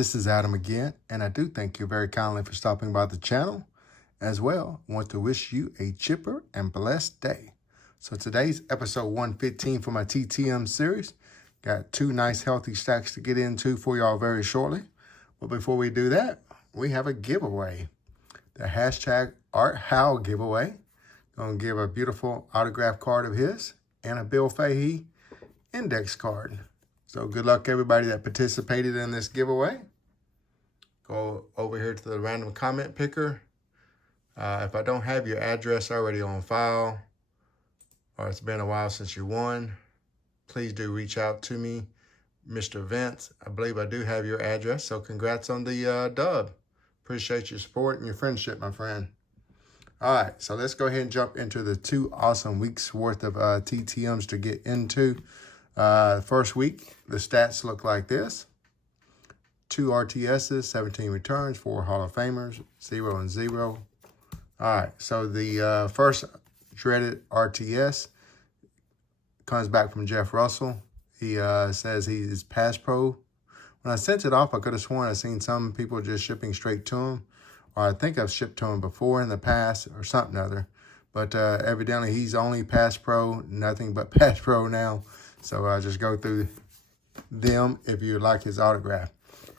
This is Adam again, and I do thank you very kindly for stopping by the channel. As well, I want to wish you a chipper and blessed day. So today's episode 115 for my TTM'S series. Got two nice healthy stacks to get into for y'all very shortly. But before we do that, we have a giveaway. The hashtag ArtHow giveaway. Gonna give a beautiful autograph card of his and a Bill Fahey index card. So good luck everybody that participated in this giveaway. Go over here to the random comment picker. If I don't have your address already on file, or it's been a while since you won, please do reach out to me, Mr. Vince. I believe I do have your address, so congrats on the dub. Appreciate your support and your friendship, my friend. All right, so let's go ahead and jump into the 2 awesome weeks worth of TTM'S to get into. First week, the stats look like this. 2 RTSs, 17 returns, 4 Hall of Famers, 0 and 0. All right, so the first dreaded RTS comes back from Jeff Russell. He says he is pass pro. When I sent it off, I could have sworn I've seen some people just shipping straight to him. Or I think I've shipped to him before in the past or something other. But evidently he's only pass pro, nothing but pass pro now. So just go through them if you like his autograph.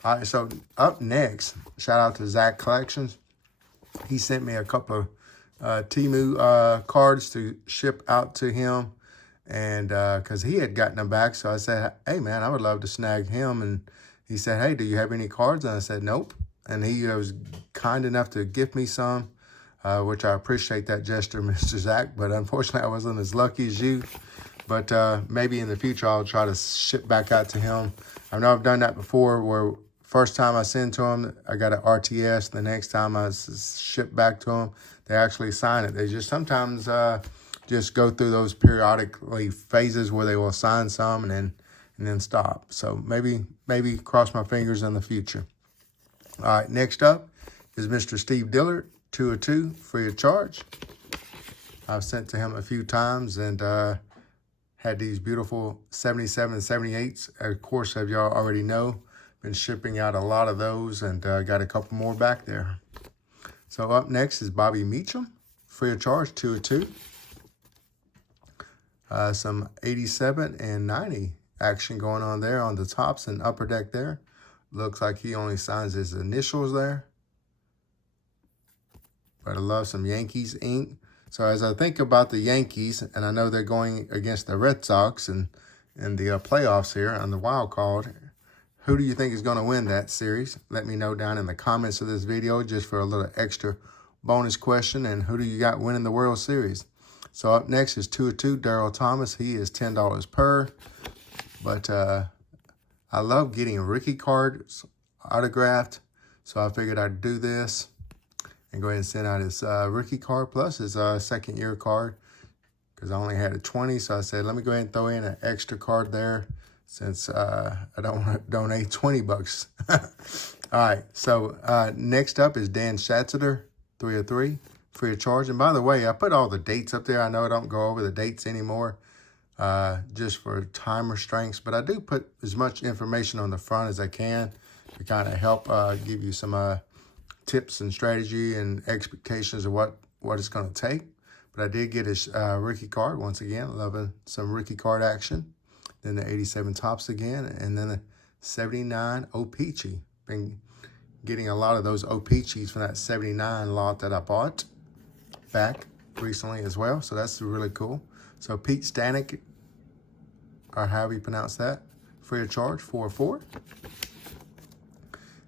All right, so up next, shout out to Zach Collections. He sent me a couple of Temu cards to ship out to him. And because he had gotten them back, so I said, hey, man, I would love to snag him. And he said, hey, do you have any cards? And I said, nope. And he was kind enough to gift me some, which I appreciate that gesture, Mr. Zach. But unfortunately, I wasn't as lucky as you. But maybe in the future, I'll try to ship back out to him. I know I've done that before where first time I send to him, I got an RTS. The next time I ship back to him, they actually sign it. They just sometimes just go through those periodically phases where they will sign some and then stop. So maybe cross my fingers in the future. All right, next up is Mr. Steve Dillard, 2 of 2, free of charge. I've sent to him a few times and had these beautiful 77 and 78s. Of course, as y'all already know, been shipping out a lot of those and got a couple more back there. So up next is Bobby Meacham, free of charge, 2 of 2. Some 87 and 90 action going on there on the tops and upper deck there. Looks like he only signs his initials there. But I love some Yankees ink. So as I think about the Yankees, and I know they're going against the Red Sox in the playoffs here on the wild card, who do you think is going to win that series? Let me know down in the comments of this video just for a little extra bonus question. And who do you got winning the World Series? So up next is 2 of 2, Daryl Thomas. He is $10 per. But I love getting rookie cards autographed. So I figured I'd do this and go ahead and send out his rookie card plus his second year card. Because I only had a 20. So I said, let me go ahead and throw in an extra card there, since I don't want to donate 20 bucks. All right, so next up is Dan Schatzeder, 3 of 3, free of charge. And by the way, I put all the dates up there. I know I don't go over the dates anymore just for time restraints, but I do put as much information on the front as I can to kind of help give you some tips and strategy and expectations of what it's going to take. But I did get his rookie card once again, loving some rookie card action. Then the 87 tops again, and then the 79 O-Peachy. Been getting a lot of those O-Peachys from that 79 lot that I bought back recently as well. So that's really cool. So Pete Stanek, or however you pronounce that, free of charge, 4 of 4.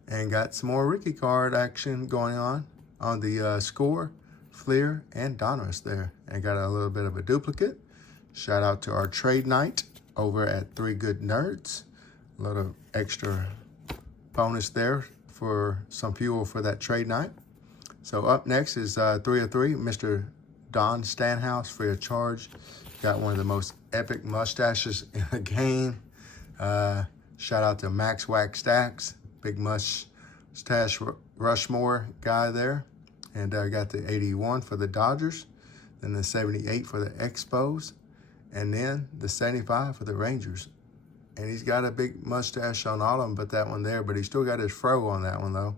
And got some more rookie card action going on the Score, Fleer, and Donruss there. And got a little bit of a duplicate. Shout out to our trade night over at 3 Good Nerds. A little extra bonus there for some fuel for that trade night. So up next is 3 of 3, Mr. Don Stanhouse, free of charge. Got one of the most epic mustaches in the game. Shout out to Max Wax Stacks, big mustache Rushmore guy there. And I got the 81 for the Dodgers, then the 78 for the Expos, and then the 75 for the Rangers. And he's got a big mustache on all of them but that one there, but he still got his fro on that one, though.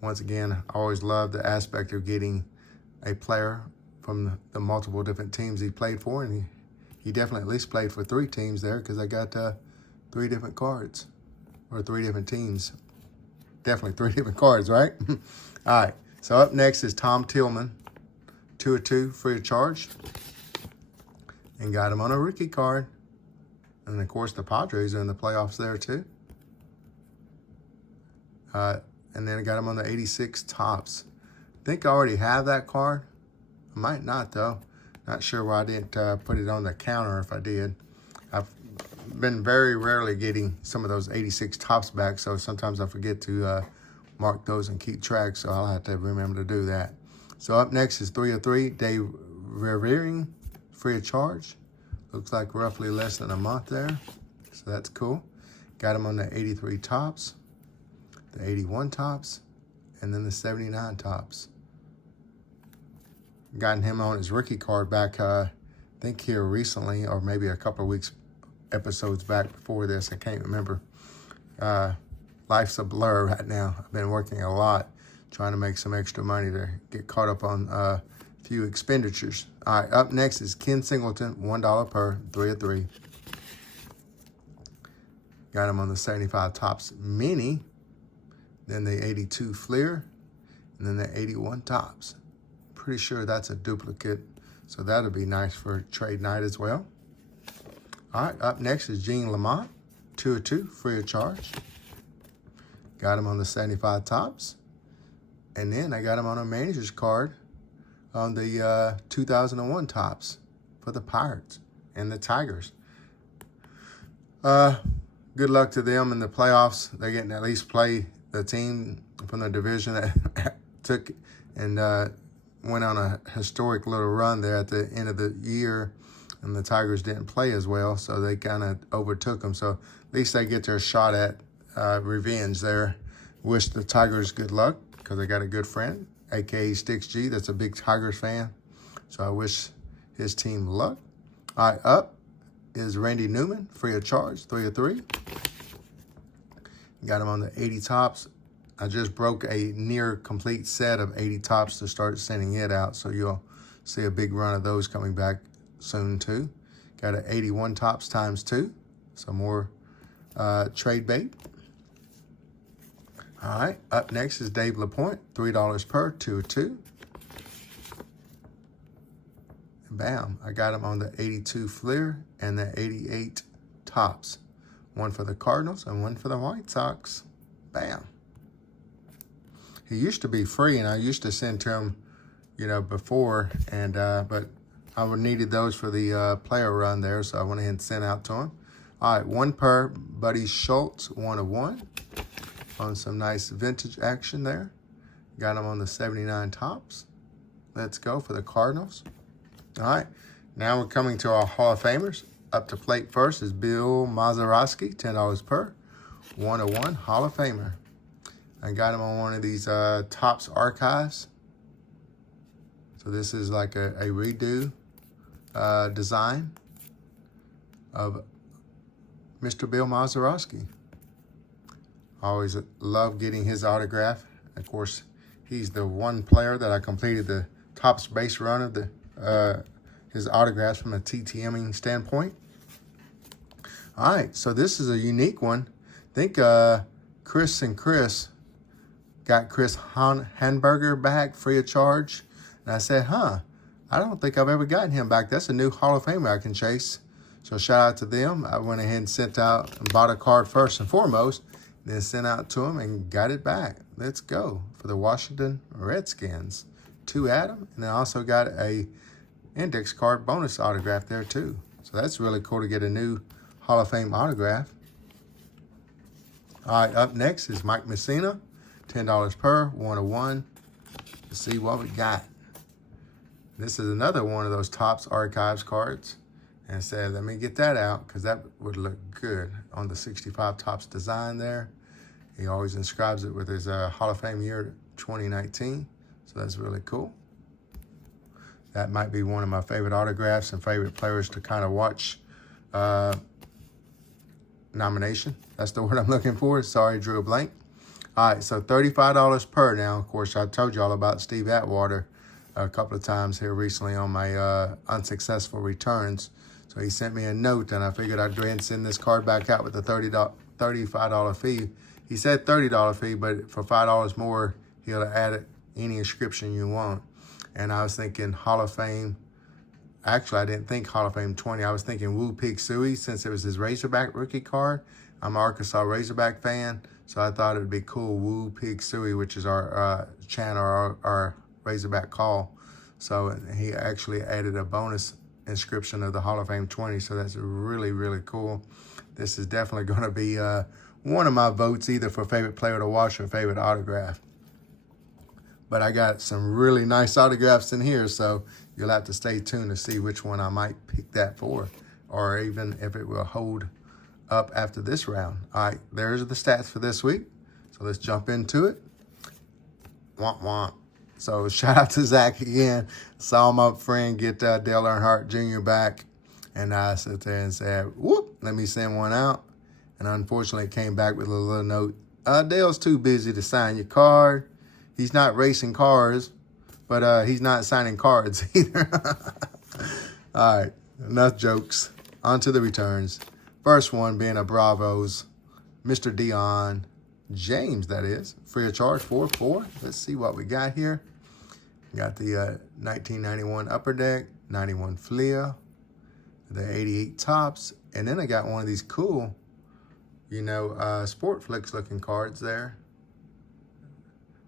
Once again, I always love the aspect of getting a player from the multiple different teams he played for, and he definitely at least played for 3 teams there, because I got 3 different cards, or 3 different teams. Definitely 3 different cards, right? All right, so up next is Tom Tillman, 2 of 2, free of charge, and got him on a rookie card. And of course, the Padres are in the playoffs there too. And then I got him on the 86 Topps. I think I already have that card. I might not, though. Not sure why I didn't put it on the counter if I did. I've been very rarely getting some of those 86 Topps back, so sometimes I forget to mark those and keep track, so I'll have to remember to do that. So up next is 3 of 3, Dave Revering, free of charge. Looks like roughly less than a month there, so that's cool. Got him on the 83 Topps, the 81 Topps, and then the 79 Topps. Gotten him on his rookie card back, I think here recently, or maybe a couple of episodes back before this. I can't remember. Life's a blur right now. I've been working a lot, trying to make some extra money to get caught up on a few expenditures. All right, up next is Ken Singleton, $1 per, 3 of 3. Got him on the 75 Topps Mini, then the 82 Fleer, and then the 81 Topps. Pretty sure that's a duplicate, so that'll be nice for trade night as well. All right, up next is Gene Lamont, 2 of 2, free of charge. Got him on the 75 Topps. And then I got him on a manager's card on the 2001 Topps for the Pirates and the Tigers. Good luck to them in the playoffs. They're getting to at least play the team from the division that took and went on a historic little run there at the end of the year, and the Tigers didn't play as well, so they kind of overtook them. So at least they get their shot at revenge there. Wish the Tigers good luck, because they got a good friend, a.k.a. Sticks G, that's a big Tigers fan. So I wish his team luck. All right, up is Randy Newman, free of charge, 3 of 3. Got him on the 80 Topps. I just broke a near complete set of 80 Topps to start sending it out, so you'll see a big run of those coming back soon too. Got an 81 Topps times 2, some more trade bait. All right, up next is Dave Lapointe, $3 per, 2 of 2. And bam, I got him on the 82 Fleer and the 88 Topps. One for the Cardinals and one for the White Sox. Bam. He used to be free, and I used to send to him, before, and but I needed those for the player run there, so I went ahead and sent out to him. All right, 1 per, Buddy Schultz, 1 of 1. On some nice vintage action there. Got him on the 79 Topps. Let's go for the Cardinals. All right, now we're coming to our Hall of Famers. Up to plate first is Bill Mazeroski, $10 per, 1 of 1, Hall of Famer. I got him on one of these Topps archives. So this is like a redo design of Mr. Bill Mazeroski. I always love getting his autograph. Of course, he's the one player that I completed the Topps base run of his autographs from a TTM'ing standpoint. All right, so this is a unique one. I think Chris and Chris got Chris Hanberger back free of charge. And I said, I don't think I've ever gotten him back. That's a new Hall of Famer I can chase. So shout out to them. I went ahead and sent out and bought a card first and foremost, then sent out to him and got it back. Let's go for the Washington Redskins. 2 Adam, and then also got a index card bonus autograph there too. So that's really cool to get a new Hall of Fame autograph. All right, up next is Mike Messina, $10 per, 1 of 1. Let's see what we got. This is another one of those Topps Archives cards. And I said, let me get that out, because that would look good on the 65 Topps design there. He always inscribes it with his Hall of Fame year 2019. So that's really cool. That might be one of my favorite autographs and favorite players to kind of watch nomination. That's the word I'm looking for. Sorry, drew a blank. All right, so $35 per now. Of course, I told you all about Steve Atwater a couple of times here recently on my unsuccessful returns. So he sent me a note, and I figured I'd go ahead and send this card back out with the $35 fee. He said $30 fee, but for $5 more, he'll add any inscription you want. And I was thinking Hall of Fame. Actually, I didn't think Hall of Fame 20. I was thinking Woo Pig Sooie, since it was his Razorback rookie card. I'm an Arkansas Razorback fan, so I thought it would be cool. Woo Pig Sooie, which is our chant or our Razorback call. So he actually added a bonus inscription of the Hall of Fame 20, so that's really, really cool. This is definitely going to be one of my votes, either for favorite player to watch or favorite autograph. But I got some really nice autographs in here, so you'll have to stay tuned to see which one I might pick that for, or even if it will hold up after this round. All right, there's the stats for this week. So let's jump into it. Womp womp. So shout out to Zach again. Saw my friend get Dale Earnhardt Jr. back, and I sat there and said, whoop, let me send one out. And unfortunately, it came back with a little note. Dale's too busy to sign your card. He's not racing cars, but he's not signing cards either. All right, enough jokes. On to the returns. First one being a Bravos, Mr. Dion James, that is. Free of charge, 4-4. Let's see what we got here. Got the 1991 Upper Deck, 91 Fleer, the 88 Tops, and then I got one of these cool, Sport Flicks looking cards there.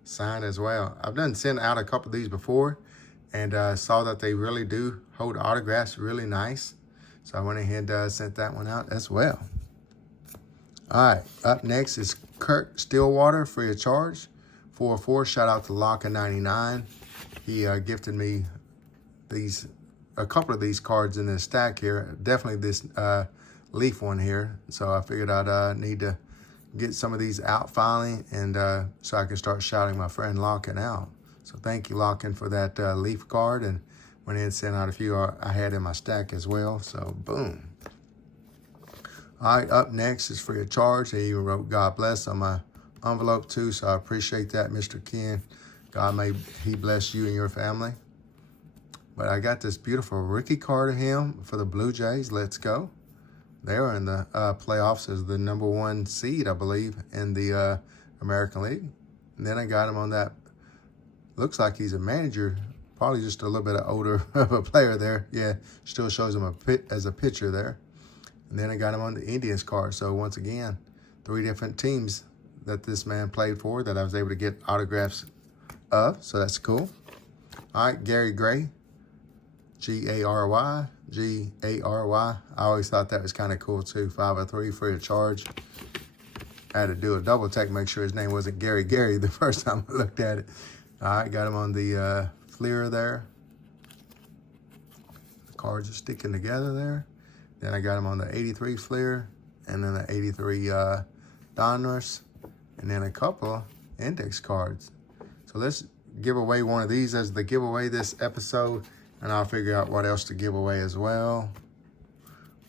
Signed as well. I've done sent out a couple of these before, and saw that they really do hold autographs really nice. So I went ahead and sent that one out as well. All right, up next is Kurt Stillwater, free of charge, 4-4. Shout out to Locka99. He gifted me a couple of these cards in this stack here. Definitely this Leaf one here. So I figured I'd need to get some of these out finally, and so I can start shouting my friend Lockin out. So thank you, Lockin, for that Leaf card, and went in and sent out a few I had in my stack as well. So boom. All right, up next is free of charge. They even wrote God bless on my envelope too, so I appreciate that, Mr. Ken. God may he bless you and your family. But I got this beautiful rookie card of him for the Blue Jays. Let's go. They are in the playoffs as the #1 seed, I believe, in the American League. And then I got him on that. Looks like he's a manager, probably just a little bit older of a player there. Yeah, still shows him as a pitcher there. And then I got him on the Indians card. So once again, 3 different teams that this man played for that I was able to get autographs of. So that's cool. All right, Gary Gray, Gary. I always thought that was kind of cool too. 503, free of charge. I had to do a double check, make sure his name wasn't Gary the first time I looked at it. All right, got him on the Fleer there. The cards are sticking together there. Then I got him on the 83 Fleer, and then the 83 Donruss, and then a couple index cards. So let's give away one of these as the giveaway this episode, and I'll figure out what else to give away as well.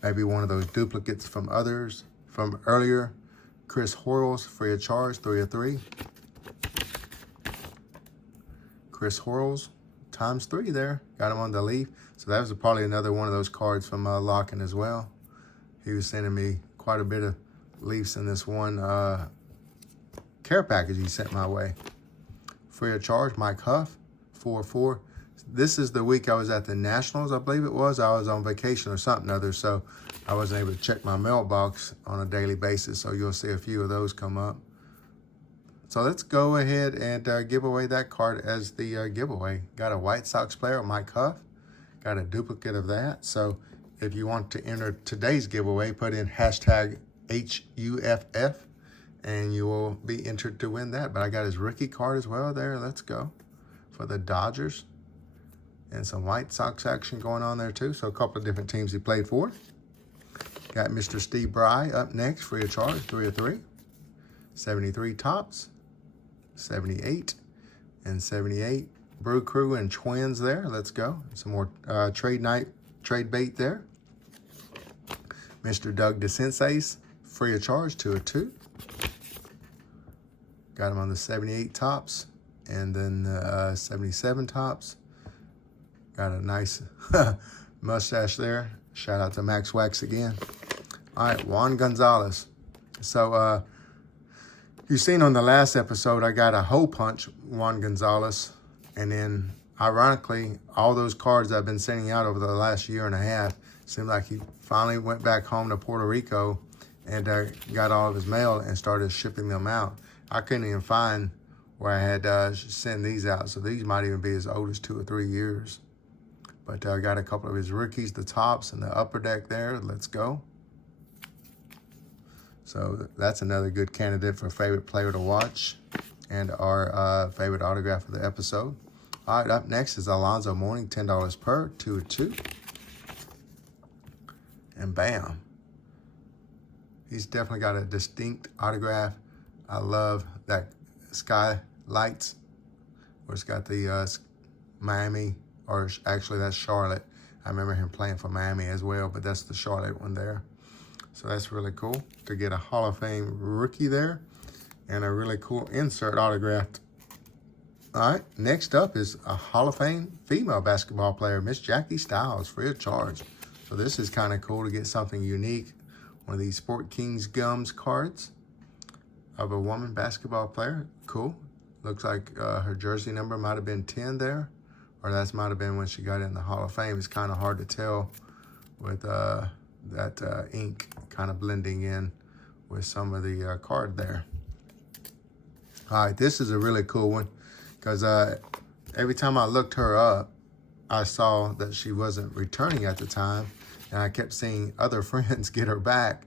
Maybe one of those duplicates from others from earlier. Chris Horrells, free of charge, 3 of 3. Chris Horrells, ×3 there. Got him on the Leaf. So that was probably another one of those cards from Lockin as well. He was sending me quite a bit of Leafs in this one care package he sent my way. Free of charge, Mike Huff, 4-4. This is the week I was at the Nationals, I believe it was. I was on vacation or something other, so I wasn't able to check my mailbox on a daily basis, so you'll see a few of those come up. So let's go ahead and give away that card as the giveaway. Got a White Sox player, Mike Huff. Got a duplicate of that. So if you want to enter today's giveaway, put in hashtag HUFF, and you will be entered to win that. But I got his rookie card as well there. Let's go. For the Dodgers. And some White Sox action going on there too. So a couple of different teams he played for. Got Mr. Steve Bry up next, free of charge, 3 of 3. 73 Tops, 78, and 78. Brew Crew and Twins there. Let's go. Some more trade bait there. Mr. Doug DeSense's free of charge, 2 of 2. Got him on the 78 tops and then 77 tops. Got a nice mustache there. Shout out to Max Wax again. All right, Juan Gonzalez. So you've seen on the last episode, I got a hole punch Juan Gonzalez. And then ironically, all those cards I've been sending out over the last year and a half, seemed like he finally went back home to Puerto Rico and got all of his mail and started shipping them out. I couldn't even find where I had sent these out. So these might even be as old as 2 or 3 years. But I got a couple of his rookies, the tops and the upper deck there. Let's go. So that's another good candidate for favorite player to watch and our favorite autograph of the episode. All right, up next is Alonzo Mourning, $10 per, 2 of 2. And bam. He's definitely got a distinct autograph. I love that skylights where it's got the Miami, or actually that's Charlotte. I remember him playing for Miami as well, but that's the Charlotte one there. So that's really cool to get a Hall of Fame rookie there and a really cool insert autographed. All right, next up is a Hall of Fame female basketball player, Miss Jackie Stiles, free of charge. So this is kind of cool to get something unique. One of these Sport Kings Gums cards of a woman basketball player. Cool. Looks like her jersey number might have been 10 there, or that might have been when she got in the Hall of Fame. It's kind of hard to tell with that ink kind of blending in with some of the card there. All right, this is a really cool one because every time I looked her up, I saw that she wasn't returning at the time, and I kept seeing other friends get her back.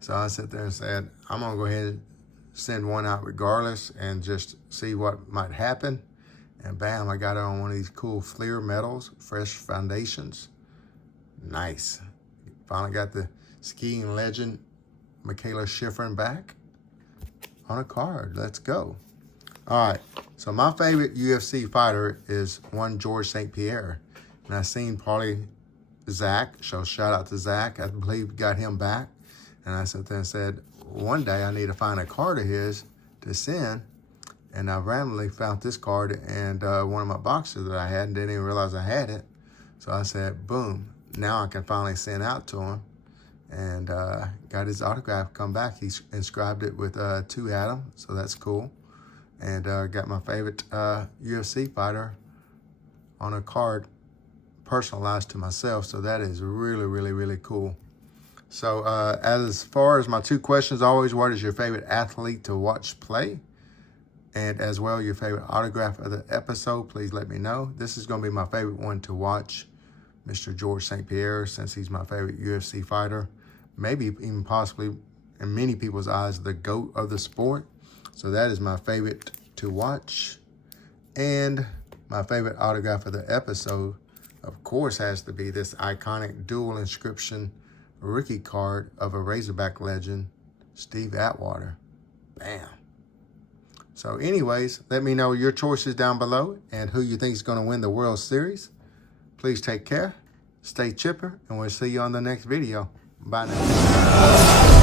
So I sat there and said, I'm gonna go ahead and send one out regardless and just see what might happen. And bam, I got her on one of these cool Fleer metals, fresh foundations. Nice. Finally got the skiing legend, Michaela Schifrin, back on a card. Let's go. All right, so my favorite UFC fighter is one George St. Pierre. And I seen probably Zach, so shout out to Zach. I believe got him back. And I sat there and said, one day I need to find a card of his to send. And I randomly found this card and one of my boxes that I had and didn't even realize I had it. So I said, boom, now I can finally send out to him. And got his autograph come back. He inscribed it with to Adam, so that's cool. And got my favorite UFC fighter on a card personalized to myself. So that is really, really, really cool. So as far as my 2 questions, always, what is your favorite athlete to watch play? And as well, your favorite autograph of the episode, please let me know. This is going to be my favorite one to watch, Mr. George St. Pierre, since he's my favorite UFC fighter. Maybe even possibly, in many people's eyes, the GOAT of the sport. So that is my favorite to watch. And my favorite autograph of the episode, of course, has to be this iconic dual inscription rookie card of a Razorback legend, Steve Atwater. Bam. So anyways, let me know your choices down below and who you think is going to win the World Series. Please take care, stay chipper, and we'll see you on the next video. Bye now.